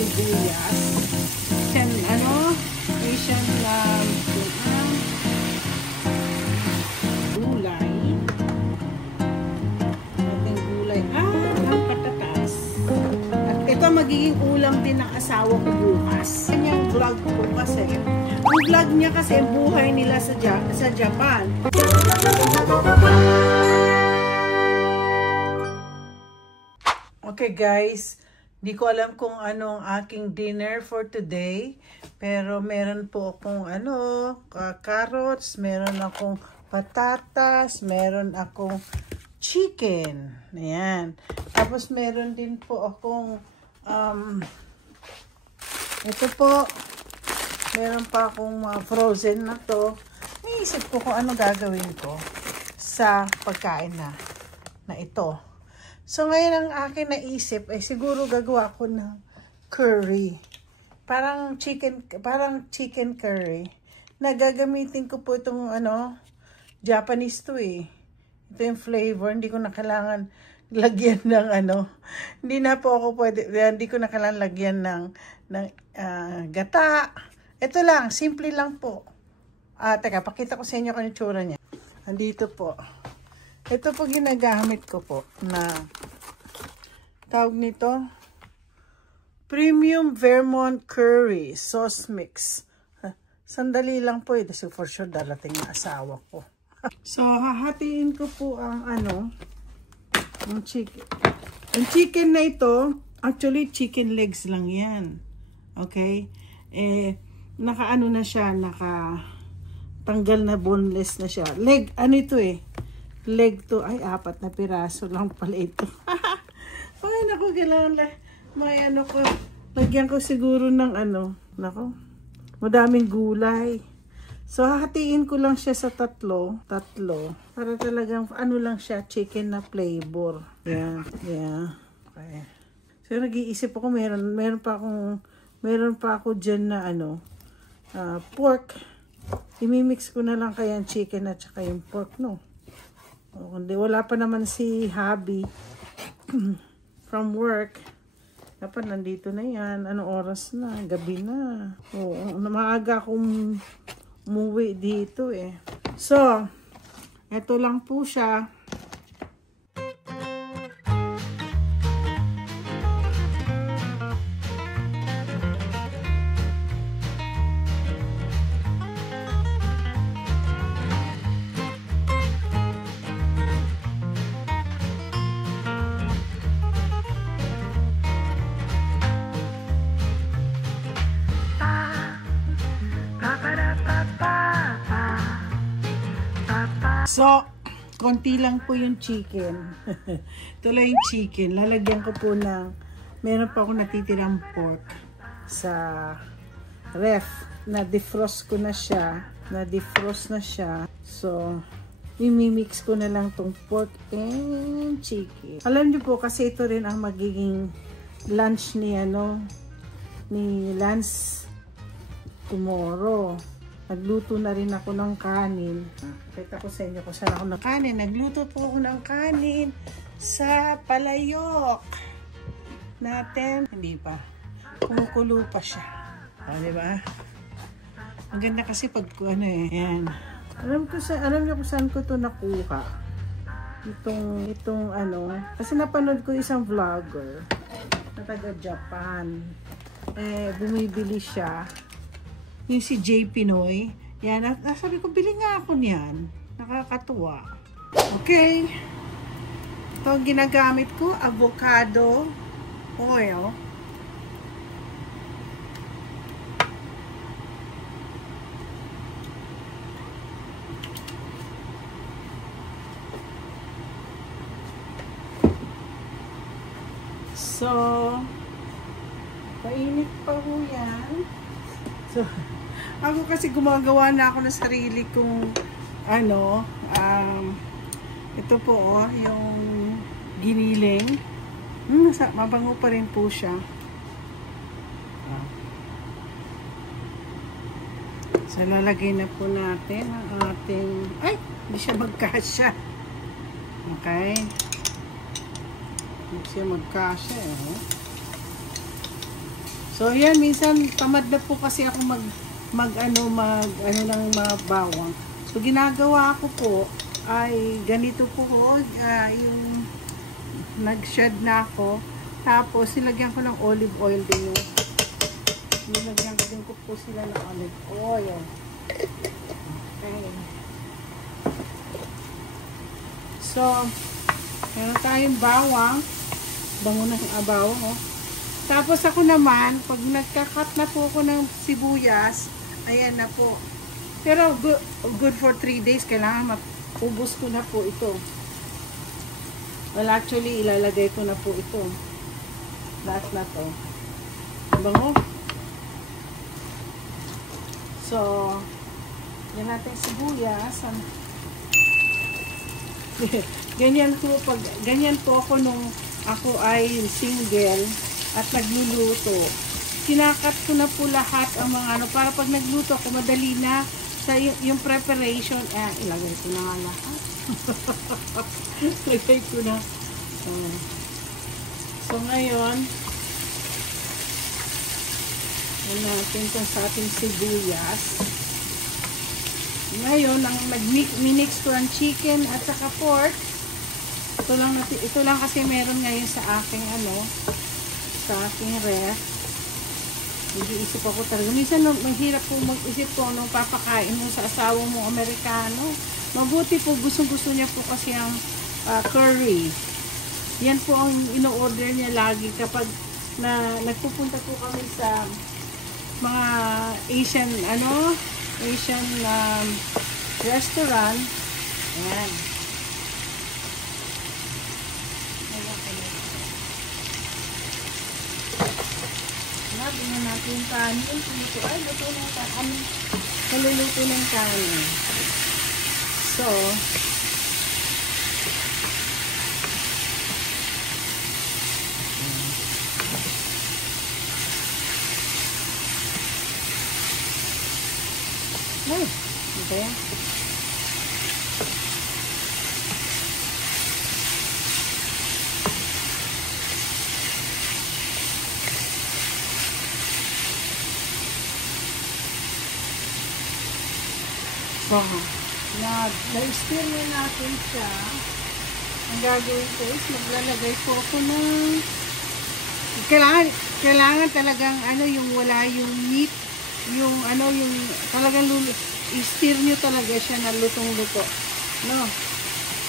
sibuyas. Asian, Asian gulay. Ating gulay. Ang patatas. At ito magiging ulam din ng asawa ko bukas. Kanyang vlog ko kasi. Ang vlog niya kasi buhay nila sa Japan. Okay guys, di ko alam kung ano ang aking dinner for today. Pero meron po akong carrots, meron akong patatas, meron akong chicken. Ayan. Tapos meron din po akong ito po, meron pa akong frozen na to. Naisip ko kung ano gagawin ko sa pagkain na ito. So, ngayon ang akin naisip ay siguro gagawa ko ng curry. Parang chicken curry. Na gagamitin ko po itong Japanese to eh. Ito yung flavor. Hindi ko na kailangan lagyan ng Hindi na po ako pwede. Hindi ko na kailangan lagyan ng gata. Ito lang. Simple lang po. Teka, pakita ko sa inyo kung yung tsura niya. Andito po. Ito po ginagamit ko po na tawag nito Premium Vermont Curry Sauce Mix. Sandali lang po ito. So for sure darating na asawa ko. So hahatiin ko po ang ang chicken. Ang chicken na ito, actually chicken legs lang yan. Okay? Naka na siya, tanggal na boneless na siya. Leg, ito leg to, ay 4 na piraso lang pala ito. Ay, naku, kailangan may ko, lagyan ko siguro ng madaming gulay. So, hahatiin ko lang siya sa tatlo, para talagang, lang siya, chicken na flavor. Yan, yeah. Okay. So, nag-iisip ako, meron pa ako dyan na, pork. Imimix ko na lang kaya yung chicken at saka yung pork, no? O, kundi wala pa naman si hubby from work. Dapat nandito na yan. Anong oras na? Gabi na. Oo, maaga akong umuwi dito eh. So, eto lang po siya. So, konti lang po yung chicken. Ito lang yung chicken. Lalagyan ko po meron pa akong natitirang pork sa ref. Na-defrost ko na siya. Na-defrost na siya. So, imimix ko na lang tong pork and chicken. Alam niyo po, kasi ito rin ang magiging lunch ni Lance tomorrow. Nagluto na rin ako ng kanin. Kita ko sa inyo kung saan ako ng kanin. Nagluto po ako ng kanin sa palayok natin. Hindi pa. Kumukulo pa siya. Diba? Ang ganda kasi pag yan. Alam niyo kung saan ko ito nakuha. Itong kasi napanood ko isang vlogger na taga Japan. Bumibili siya. Yung si J. Pinoy. Yan. Sabi ko, bili nga ako niyan. Nakakatuwa. Okay. Ito ang ginagamit ko. Avocado oil. So, painit pa ho yan. So, ako kasi gumagawa na ako ng sarili kong ito po yung giniling. Mabango pa rin po siya. So, lalagay na po natin ang ating, hindi siya magkasya. Okay. Hindi siya magkasya So, yan, minsan tamad na po kasi ako mag ng mga bawang. So, ginagawa ko po ay ganito po yung nag-shed na ako. Tapos, nilagyan ko ng olive oil din yung nilagyan ko din po sila ng olive oil. Okay. So, meron tayong bawang. Bango na yung bawang, oh. Tapos ako naman, pag nagka-cut na po ako ng sibuyas, ayan na po. Pero good for 3 days. Kailangan maubos ko na po ito. Well, actually, ilalagay ko na po ito. Lahat na to. Bango. So, yan natin sibuyas. Ganyan po ako nung ako ay single at nagluluto. Kinakat ko na po lahat ang mga para pag nagluto ako, madali na sa yung preparation. Ilagay ko na nga lahat. Ilagay ko na. So, ngayon, yan natin itong sa ating sibuyas. Ngayon, ang minix ko ang chicken at saka pork. Ito lang kasi meron ngayon sa aking sa aking ref. Nag-iisip ako talaga. Minsan mahirap po mag-isip po nung papakain mo sa asawa mo Amerikano. Mabuti po, gusto niya po kasi ang curry. Yan po ang ino-order niya lagi kapag nagpupunta po kami sa mga Asian restaurant. Ayan. Tingnan natin yung kanin. Ay, luto ng kanin. Naluluto ng kanin. So, ay, ito yan. So, na-stir na natin siya. Ang gagawin ko is maglalagay po ako ng kailangan talagang yung wala yung meat, yung talagang i-stir nyo talaga siya na lutong-luto. No?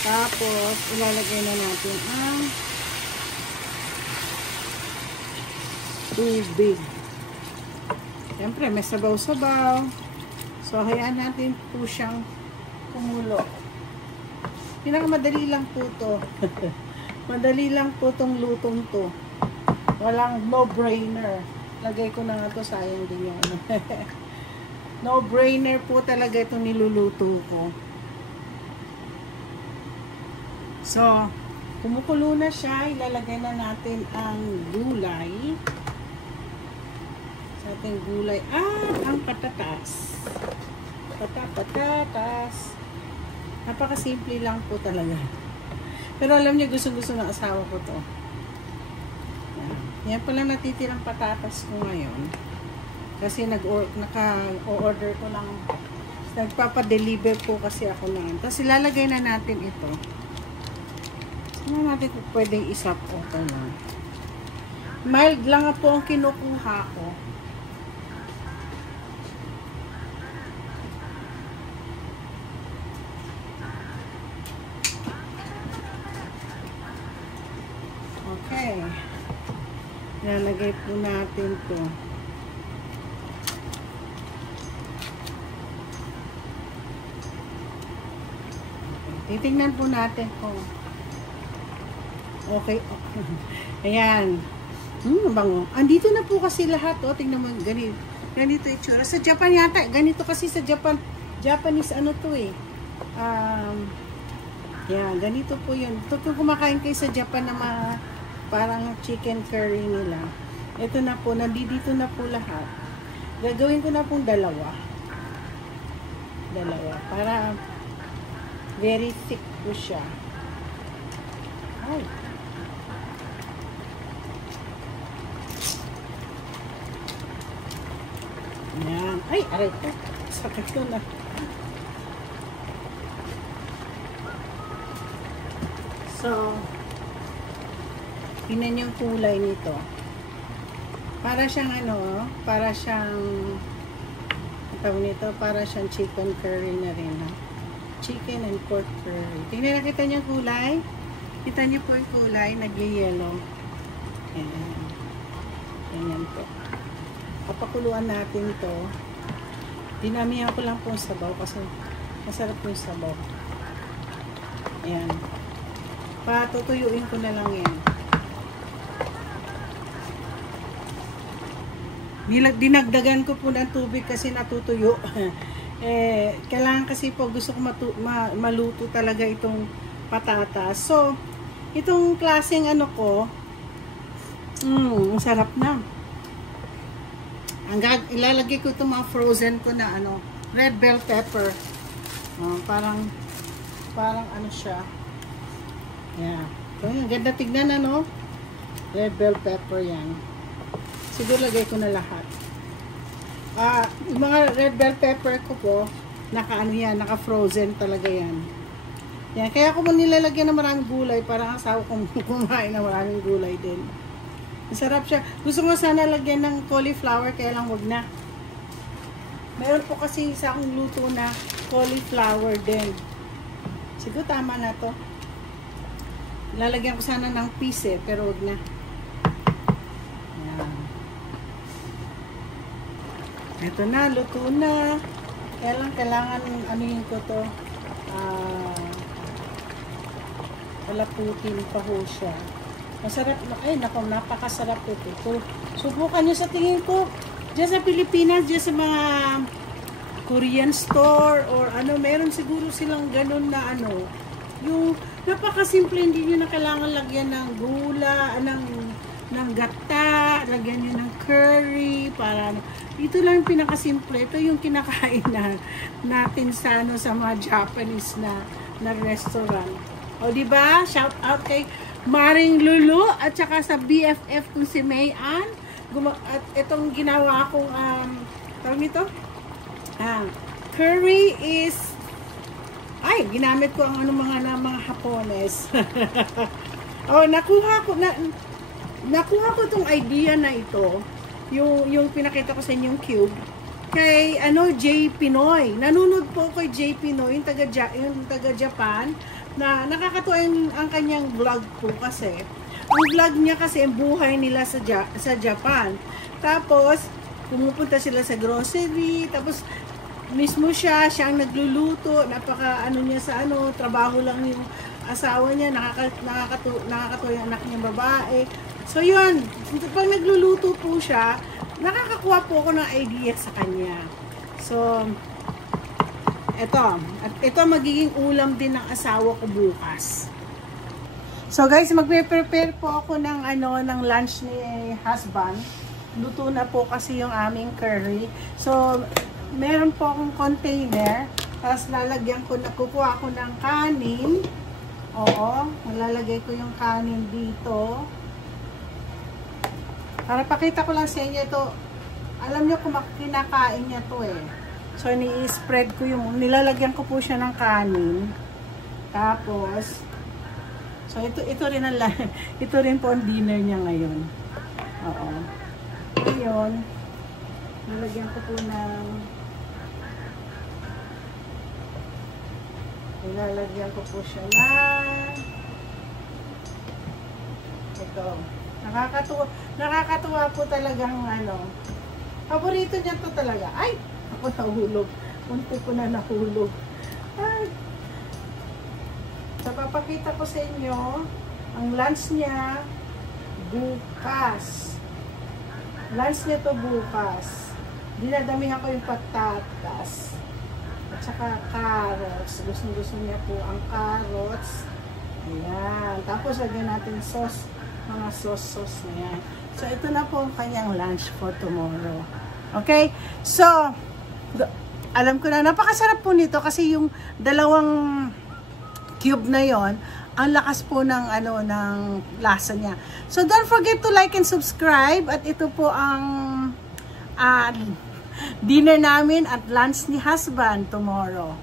Tapos, ilalagay na natin ang tubig. Siyempre, may sabaw-sabaw. So, hayaan natin po siyang kumulo. Pinakamadali lang po to. Madali lang po tong lutong to. Walang no-brainer. Lagay ko na nga to, sayang din yung no-brainer po talaga itong niluluto ko. So, kumukulo na siya. Ilalagay na natin ang gulay. Sa ating gulay. Ang patatas. Patatas. Napakasimple lang po talaga. Pero alam niyo, gusto-gusto ng asawa ko to. Yan pala natitirang patatas ko ngayon. Kasi naka-order ko lang. Nagpapa-deliver po kasi ako lang. Tapos ilalagay na natin ito. Saan natin pwedeng isap o lang. Mild lang po ang kinukuha ko. Okay. Ilalagay po natin to. Titingnan po natin kung okay. Ayan. Bango. Andito na po kasi lahat. Tingnan mo, ganito itsura. Sa Japan yata. Ganito kasi sa Japan. Japanese to eh. Yan. Ganito po yun. Kung kumakain kayo sa Japan na parang chicken curry nila. Ito na po. Nandito na po lahat. Gagawin ko na pong dalawa. Para very thick po siya. Ay. Ay, aray ko. Sakit ko na. So, tingnan yung kulay nito. Para siyang ano, para siyang nito, para siyang chicken curry na rin. Ha? Chicken and pork curry. Tingnan, nakita niyo yung kulay? Kita niyo po yung kulay, nag-yellow. Ayan. Ayan po. Papakuluan natin ito. Dinamihan ko lang po yung sabaw kasi masarap po yung sabaw. Ayan. Patutuyuin ko na lang yan. Dinagdagan ko po ng tubig kasi natutuyo. Kailangan kasi po gusto ko maluto talaga itong patatas. So, itong klaseng ano ko, ang sarap na. Ilalagay ko itong mga frozen ko na ano, red bell pepper. Parang ano siya. Yeah. So, yung ganda tignan ano. Red bell pepper yan. Siguro lagay ko na lahat. Yung mga red bell pepper ko po, naka-ano yan, naka-frozen talaga yan. Yan. Kaya ko mo nilalagyan ng maraming gulay para ang asawa kong kumain ng maraming gulay din. Masarap siya. Gusto ko sana lagyan ng cauliflower, kaya lang wag na. Meron po kasi isa akong luto na cauliflower din. Siguro tama na to. Lalagyan ko sana ng piece pero wag na. Yan. Ito na, luto na. Kaya lang kailangan anuhin ko to. Palaputin pa ho siya. Masarap. Ay, naku, napakasarap ito. Subukan nyo sa tingin ko. Diyan sa Pilipinas, diyan sa mga Korean store or ano, meron siguro silang ganun na ano. Yung napakasimple, hindi nyo na kailangan lagyan ng gula, ng gata, lagyan nyo ng curry, para ano. Ito lang yung pinakasimple. Ito yung kinakain natin sa, ano, sa mga Japanese na restaurant. O, diba? Shout out kay Maring Lulu at saka sa BFF kong si Mayan. At itong ginawa kong, tawag nito? Curry is, ay, ginamit ko ang ano mga Hapones. Oh, nakuha ko itong idea na ito. Yung pinakita ko sa inyong cube kay J. Pinoy. Nanunod po kay J. Pinoy, yung taga Japan, na nakakatuwa ang kanyang vlog po kasi. Ang vlog niya kasi ang buhay nila sa Japan. Tapos pumupunta sila sa grocery, tapos mismo siya ang nagluluto, napaka niya sa trabaho lang yung asawa niya, nakakatuwa yung anak niyang babae. So yun, pag nagluluto po siya, nakakakuha po ako ng idea sa kanya. So, ito magiging ulam din ng asawa ko bukas. So guys, magpe-prepare po ako ng ng lunch ni husband. Luto na po kasi yung aming curry. So, meron po akong container. Tapos lalagyan ko, kukuha ako ng kanin. Oo, malalagay ko yung kanin dito. Para pakita ko lang sa inyo ito. Alam nyo kung kinakain niya to eh. So, ni-spread ko yung, nilalagyan ko po siya ng kanin. Tapos, so ito rin po ang dinner niya ngayon. Oo. Ngayon, nilagyan ko po ng, nilalagyan ko po siya ng, ito. Nakakatuwa po talagang paborito niya to talaga. Ay! Ako nahulog. Munti ko na nahulog. Ay! So, papakita ko sa inyo ang lunch niya bukas. Lunch niya to bukas. Dinadamihan ko yung patatas. At saka carrots. Gusto niya po ang carrots. Ayan. Tapos, lagyan natin sauce. Mga sauce na yan. So, ito na po ang kanyang lunch for tomorrow. Okay? So, alam ko na, napakasarap po nito kasi yung dalawang cube na yon, ang lakas po ng ng lasa niya. So don't forget to like and subscribe, at ito po ang dinner namin at lunch ni husband tomorrow.